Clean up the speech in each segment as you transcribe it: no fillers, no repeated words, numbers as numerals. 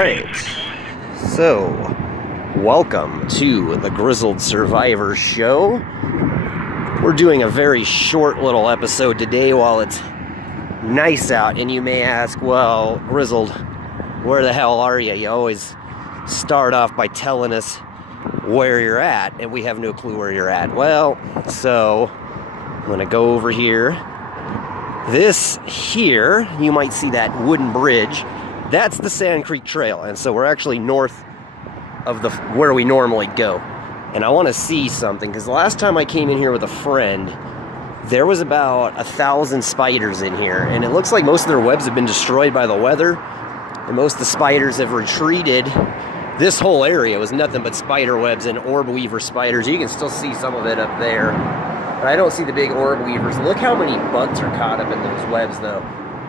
Alright, so welcome to the Grizzled Survivor show. We're doing a very short little episode today while it's nice out, and you may ask, well, Grizzled, where the hell are you? You always start off by telling us where you're at, and we have no clue where you're at. Well, so I'm going to go over here. This here, you might see that wooden bridge. That's the Sand Creek Trail, and so we're actually north of where we normally go. And I want to see something, because the last time I came in here with a friend, there was about 1,000 spiders in here, and it looks like most of their webs have been destroyed by the weather, and most of the spiders have retreated. This whole area was nothing but spider webs and orb weaver spiders. You can still see some of it up there, but I don't see the big orb weavers. Look how many bugs are caught up in those webs, though.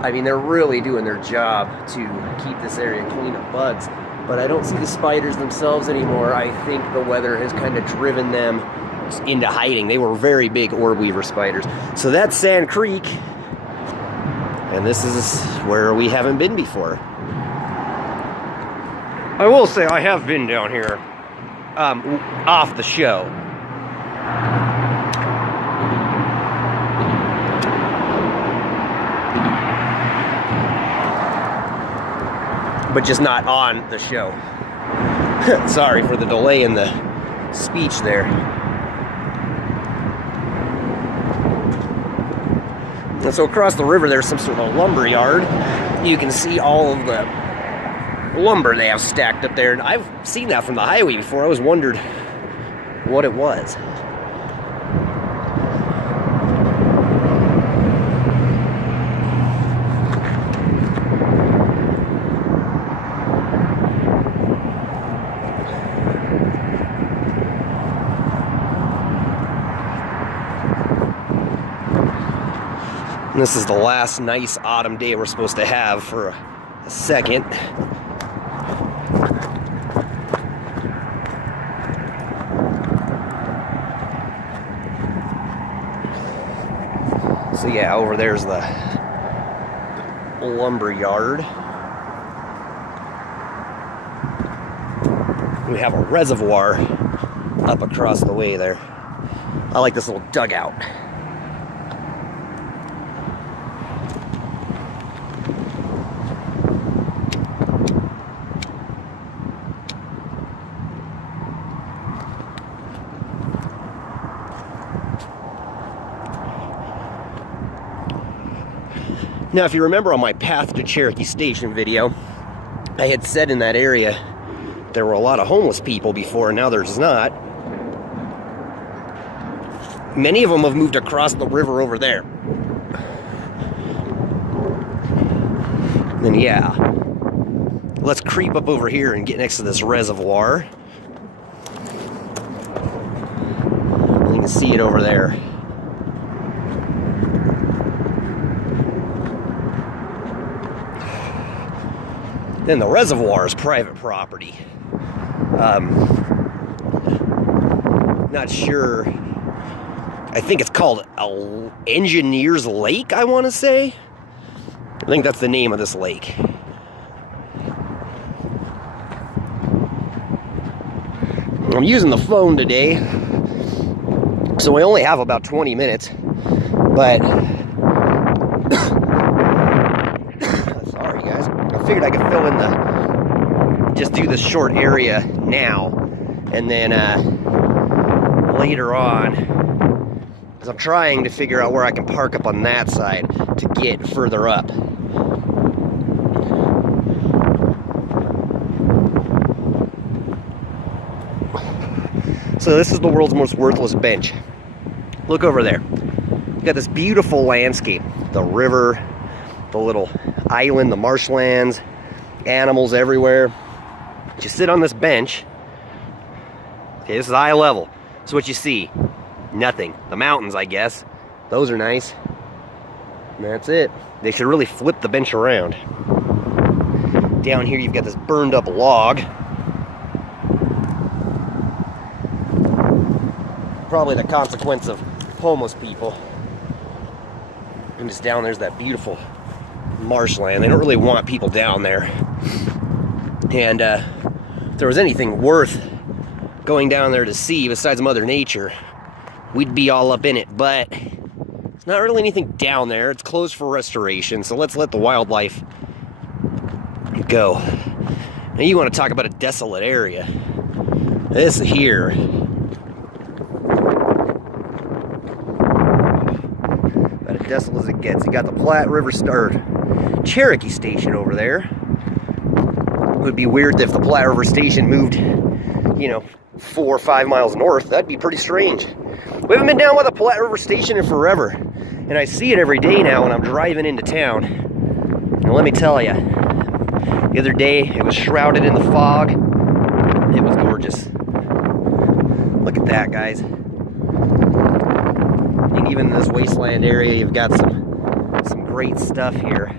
I mean, they're really doing their job to keep this area clean of bugs, but I don't see the spiders themselves anymore. I think the weather has kind of driven them into hiding. They were very big orb weaver spiders. So that's Sand Creek, and this is where we haven't been before. I will say I have been down here off the show. But just not on the show. Sorry for the delay in the speech there. And so across the river there's some sort of lumber yard. You can see all of the lumber they have stacked up there, and I've seen that from the highway before. I always wondered what it was. And this is the last nice autumn day we're supposed to have for a second. So yeah, over there's the lumber yard. We have a reservoir up across the way there. I like this little dugout. Now, if you remember on my Path to Cherokee Station video, I had said in that area there were a lot of homeless people before, and now there's not. Many of them have moved across the river over there. And yeah, let's creep up over here and get next to this reservoir. You can see it over there. Then the reservoir is private property. Not sure. I think it's called Engineer's Lake, I want to say. I think that's the name of this lake. I'm using the phone today, so I only have about 20 minutes, but sorry guys, I figured I could fill in just do this short area now, and then later on, because I'm trying to figure out where I can park up on that side to get further up. So this is the world's most worthless bench. Look over there. You got this beautiful landscape. The river, the little island, the marshlands, animals everywhere. You sit on this bench. Okay, this is eye level. So what you see? Nothing. The mountains, I guess. Those are nice. And that's it. They should really flip the bench around. Down here you've got this burned up log. Probably the consequence of homeless people. And just down there's that beautiful marshland. They don't really want people down there. And if there was anything worth going down there to see besides Mother Nature, we'd be all up in it. But there's not really anything down there. It's closed for restoration, so let's let the wildlife go. Now you want to talk about a desolate area. This here, about as desolate as it gets. You got the Platte River Cherokee Station over there. It would be weird if the Platte River Station moved, 4 or 5 miles north. That'd be pretty strange. We haven't been down by the Platte River Station in forever, and I see it every day now when I'm driving into town. And let me tell you, the other day it was shrouded in the fog. It was gorgeous. Look at that, guys. And even in this wasteland area, you've got some great stuff here.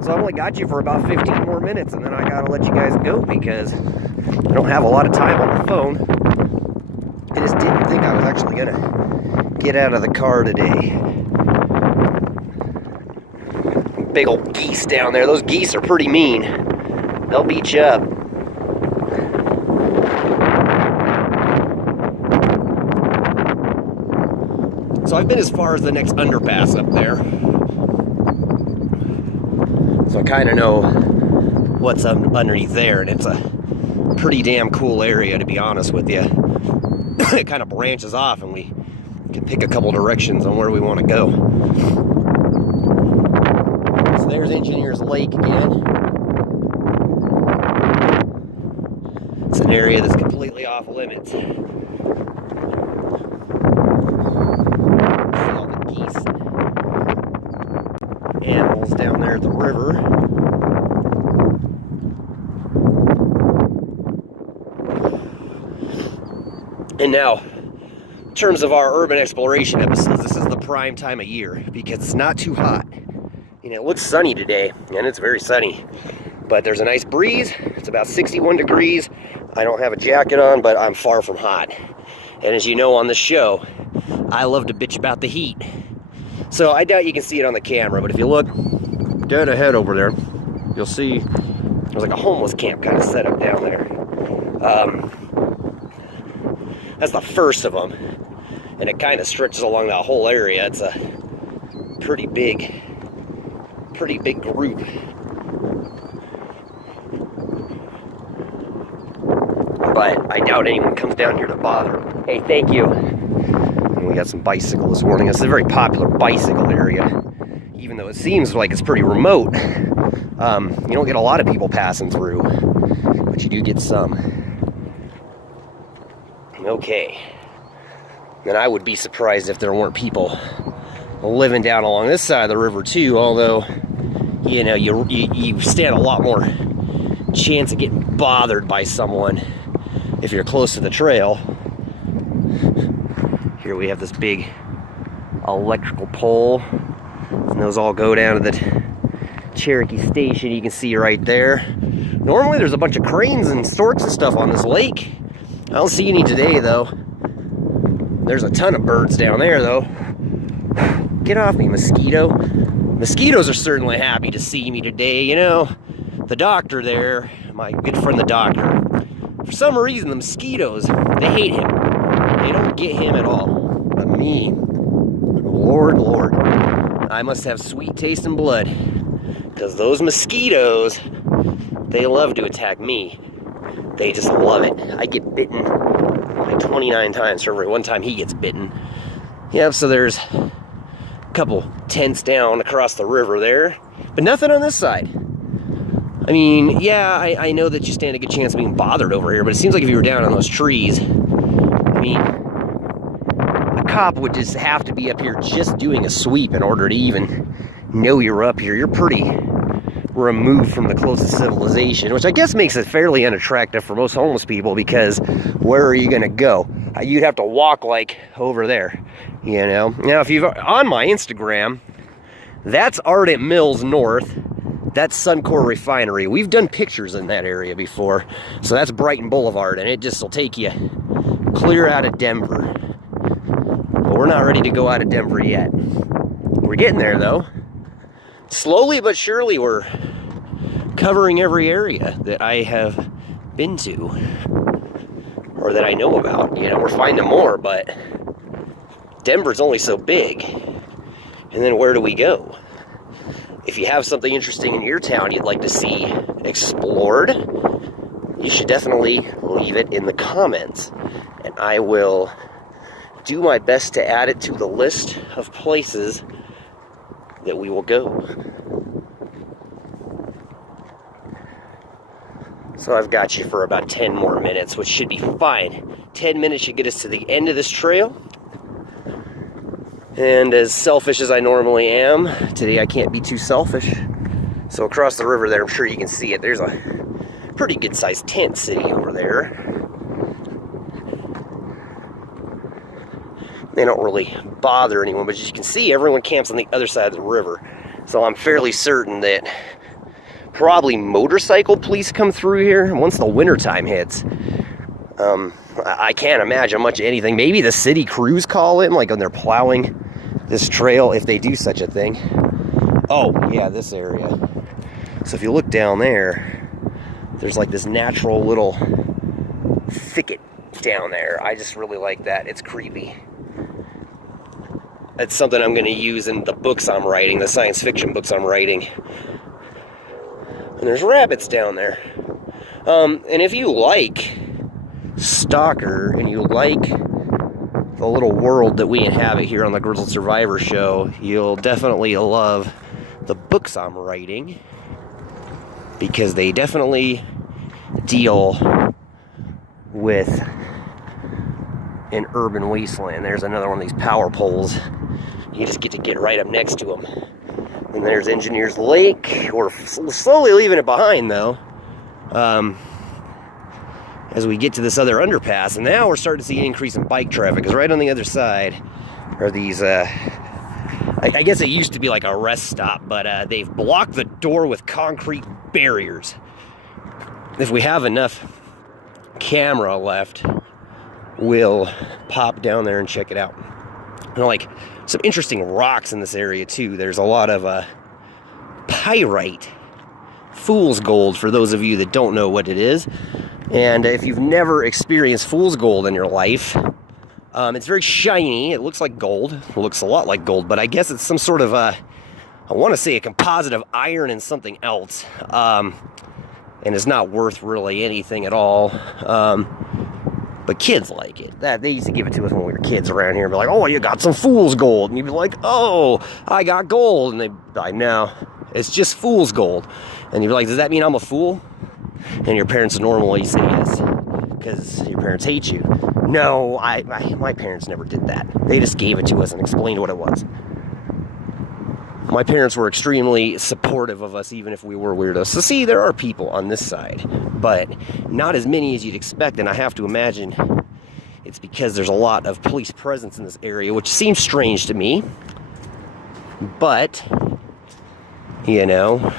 So I've only got you for about 15 more minutes, and then I gotta let you guys go because I don't have a lot of time on the phone. I just didn't think I was actually gonna get out of the car today. Big old geese down there. Those geese are pretty mean. They'll beat you up. So I've been as far as the next underpass up there. So I kind of know what's underneath there, and it's a pretty damn cool area, to be honest with you. It kind of branches off, and we can pick a couple directions on where we want to go. So there's Engineers Lake again. It's an area that's completely off limits. See all the geese, animals down there at the river. And now, in terms of our urban exploration episodes, this is the prime time of year because it's not too hot. It looks sunny today, and it's very sunny. But there's a nice breeze. It's about 61 degrees. I don't have a jacket on, but I'm far from hot. And as you know on this show, I love to bitch about the heat. So I doubt you can see it on the camera, but if you look dead ahead over there, you'll see there's like a homeless camp kind of set up down there. That's the first of them, and it kind of stretches along that whole area. It's a pretty big group. But I doubt anyone comes down here to bother. Hey, thank you. And we got some bicyclists warning us. It's a very popular bicycle area, even though it seems like it's pretty remote. You don't get a lot of people passing through, but you do get some. Okay. And I would be surprised if there weren't people living down along this side of the river too, although, you stand a lot more chance of getting bothered by someone if you're close to the trail. Here we have this big electrical pole, and those all go down to the Cherokee Station. You can see right there. Normally there's a bunch of cranes and storks and stuff on this lake. I don't see any today, though. There's a ton of birds down there, though. Get off me, mosquito. Mosquitoes are certainly happy to see me today. The doctor there, my good friend the doctor, for some reason the mosquitoes, they hate him. They don't get him at all. But me, Lord, I must have sweet taste in blood. Because those mosquitoes, they love to attack me. They just love it. I get bitten like 29 times for every one time he gets bitten. Yep, so there's a couple tents down across the river there, but nothing on this side. I mean, yeah, I know that you stand a good chance of being bothered over here, but it seems like if you were down on those trees, I mean, a cop would just have to be up here just doing a sweep in order to even know you're up here. You're pretty removed from the closest civilization, which I guess makes it fairly unattractive for most homeless people, because where are you going to go? You'd have to walk like over there, Now, if you've on my Instagram, that's Ardent Mills North. That's Suncor Refinery. We've done pictures in that area before. So that's Brighton Boulevard, and it just will take you clear out of Denver. But we're not ready to go out of Denver yet. We're getting there, though. slowly but surely we're covering every area that I have been to or that I know about. You know, we're finding more, but Denver's only so big. And then where do we go? If you have something interesting in your town you'd like to see explored, you should definitely leave it in the comments. And I will do my best to add it to the list of places that we will go. So I've got you for about 10 more minutes, which should be fine. 10 minutes should get us to the end of this trail. And as selfish as I normally am, today I can't be too selfish. So across the river there, I'm sure you can see it, there's a pretty good sized tent city over there. They don't really bother anyone, but as you can see, everyone camps on the other side of the river. So I'm fairly certain that probably motorcycle police come through here once the wintertime hits. I can't imagine much of anything. Maybe the city crews call in, like when they're plowing this trail, if they do such a thing. Oh, yeah, this area. So if you look down there, there's like this natural little thicket down there. I just really like that. It's creepy. It's something I'm going to use in the books I'm writing, the science fiction books I'm writing. And there's rabbits down there. And if you like Stalker and you like the little world that we inhabit here on the Grizzled Survivor show, you'll definitely love the books I'm writing, because they definitely deal with an urban wasteland. There's another one of these power poles. You just get to get right up next to them. And there's Engineers Lake. We're slowly leaving it behind, though, as we get to this other underpass. And now we're starting to see an increase in bike traffic, because right on the other side are these, I guess it used to be like a rest stop, but they've blocked the door with concrete barriers. If we have enough camera left, we'll pop down there and check it out. And like some interesting rocks in this area too. There's a lot of pyrite, fool's gold, for those of you that don't know what it is. And if you've never experienced fool's gold in your life, it's very shiny. It looks like gold. It looks a lot like gold, but I guess it's some sort of I want to say a composite of iron and something else. And it's not worth really anything at all. But kids like it. They used to give it to us when we were kids around here and be like, oh, you got some fool's gold. And you'd be like, oh, I got gold. And they'd be like, no, it's just fool's gold. And you'd be like, does that mean I'm a fool? And your parents would normally say yes, because your parents hate you. No, my parents never did that. They just gave it to us and explained what it was. My parents were extremely supportive of us, even if we were weirdos. So see, there are people on this side, but not as many as you'd expect. And I have to imagine it's because there's a lot of police presence in this area, which seems strange to me. But, you know,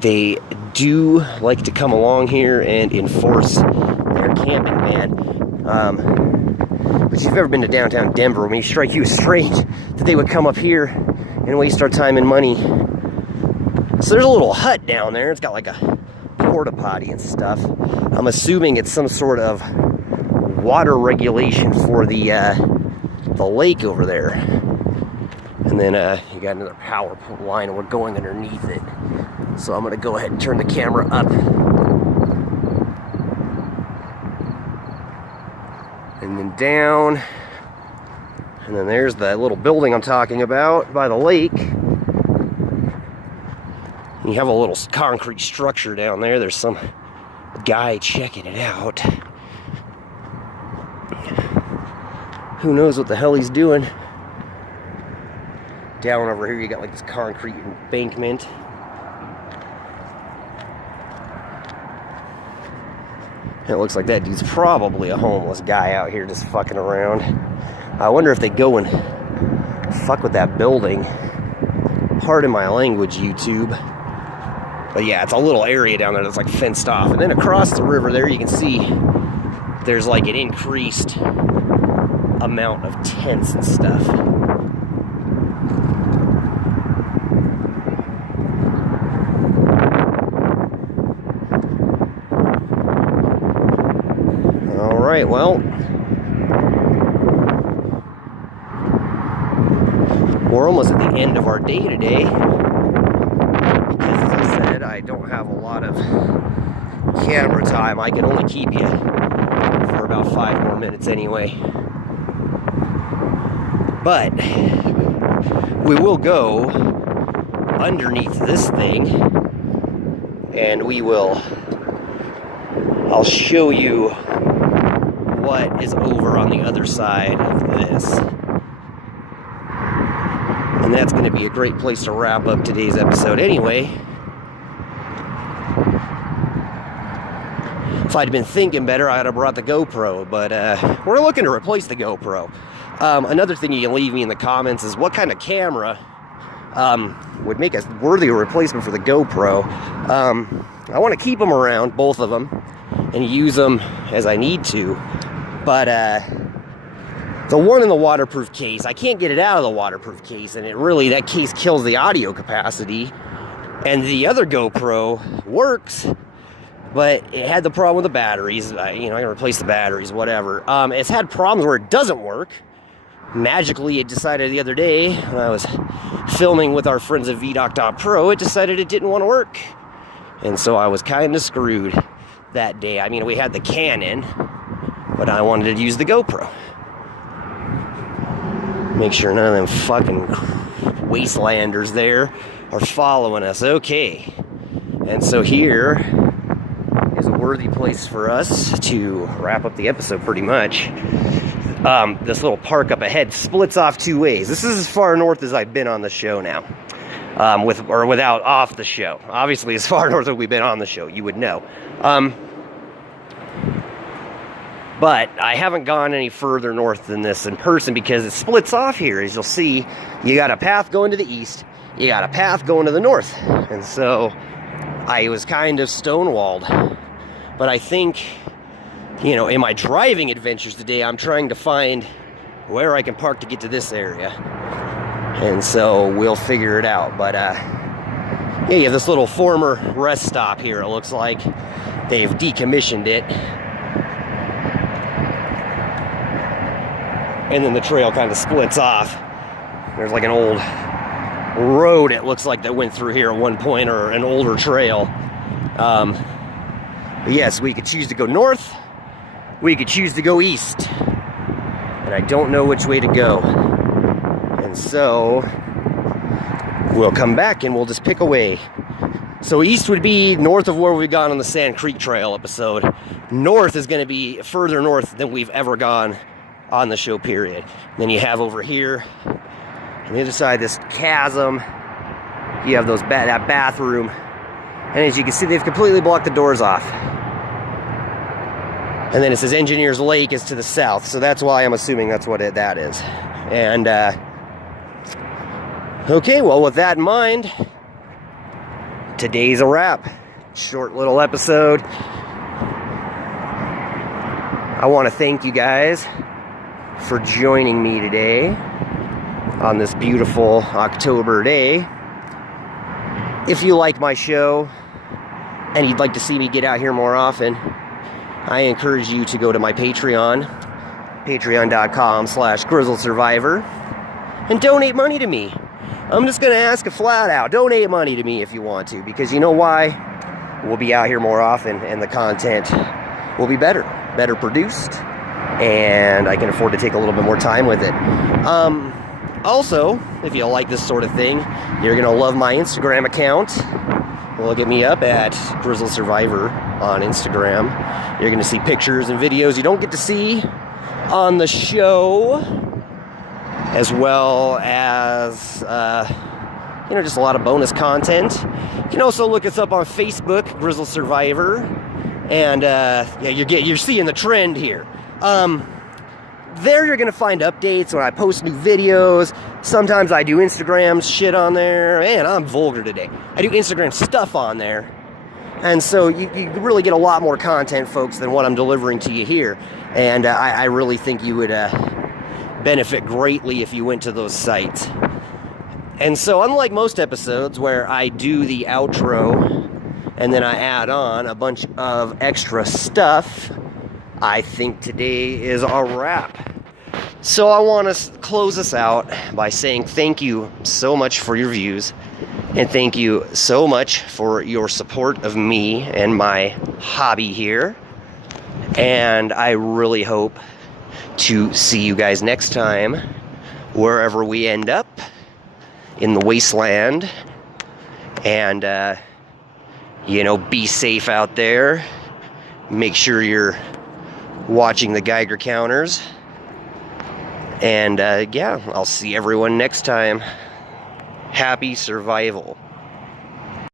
they do like to come along here and enforce their camping ban. But if you've ever been to downtown Denver, it may strike you as strange that they would come up here and waste our time and money. So there's a little hut down there. It's got like a porta potty and stuff. I'm assuming it's some sort of water regulation for the lake over there. And then you got another power line, and we're going underneath it. So I'm gonna go ahead and turn the camera up. And then down. And then there's the little building I'm talking about by the lake. You have a little concrete structure down there. There's some guy checking it out. Who knows what the hell he's doing. Down over here you got like this concrete embankment. It looks like that dude's probably a homeless guy out here just fucking around. I wonder if they go and fuck with that building. Pardon my language, YouTube. But yeah, it's a little area down there that's like fenced off. And then across the river there you can see there's like an increased amount of tents and stuff. All right, well, we're almost at the end of our day today, because as I said, I don't have a lot of camera time. I can only keep you for about 5 more minutes anyway. But we will go underneath this thing, and I'll show you what is over on the other side of this. And that's going to be a great place to wrap up today's episode anyway. If I'd been thinking better, I'd have brought the GoPro, but we're looking to replace the GoPro. Another thing you can leave me in the comments is what kind of camera would make a worthy replacement for the GoPro. I want to keep them around, both of them, and use them as I need to. But the one in the waterproof case, I can't get it out of the waterproof case, and that case kills the audio capacity. And the other GoPro works, but it had the problem with the batteries. I can replace the batteries, whatever. It's had problems where it doesn't work. Magically, it decided the other day, when I was filming with our friends at VDoc.pro, it decided it didn't want to work. And so I was kind of screwed that day. I mean, we had the Canon, but I wanted to use the GoPro. Make sure none of them fucking wastelanders there are following us. Okay. And so here is a worthy place for us to wrap up the episode pretty much. This little park up ahead splits off 2 ways. This is as far north as I've been on the show now. With or without off the show. Obviously, as far north as we've been on the show, you would know. But I haven't gone any further north than this in person because it splits off here. As you'll see, you got a path going to the east, you got a path going to the north. And so I was kind of stonewalled. But I think, in my driving adventures today, I'm trying to find where I can park to get to this area. And so we'll figure it out. But yeah, you have this little former rest stop here. It looks like they've decommissioned it. And then the trail kind of splits off. There's like an old road, it looks like, that went through here at one point, or an older trail. But yes, we could choose to go north. We could choose to go east. And I don't know which way to go. And so we'll come back and we'll just pick a way. So east would be north of where we've gone on the Sand Creek Trail episode. North is going to be further north than we've ever gone on the show, period. And then you have over here on the other side this chasm. You have that bathroom. And as you can see, they've completely blocked the doors off. And then it says Engineers Lake is to the south. So that's why I'm assuming that's what that is. And okay, well, with that in mind, today's a wrap. Short little episode. I want to thank you guys for joining me today on this beautiful October day. If you like my show and you'd like to see me get out here more often, I encourage you to go to my Patreon, patreon.com/grizzledsurvivor, and donate money to me. I'm just going to ask it flat out. Donate money to me if you want to, because you know why? We'll be out here more often and the content will be better produced, and I can afford to take a little bit more time with it. Also, if you like this sort of thing, you're going to love my Instagram account. Look at me up at Grizzled Survivor on Instagram. You're going to see pictures and videos you don't get to see on the show, as well as, just a lot of bonus content. You can also look us up on Facebook, Grizzled Survivor, and you're seeing the trend here. There you're going to find updates when I post new videos. Sometimes I do Instagram shit on there. Man, I'm vulgar today. I do Instagram stuff on there. And so you really get a lot more content, folks, than what I'm delivering to you here. And I really think you would benefit greatly if you went to those sites. And so unlike most episodes where I do the outro and then I add on a bunch of extra stuff, I think today is a wrap. So I want to close us out by saying thank you so much for your views, and thank you so much for your support of me and my hobby here. And I really hope to see you guys next time, wherever we end up in the wasteland. And, be safe out there. Make sure you're watching the Geiger counters. And, I'll see everyone next time. Happy survival.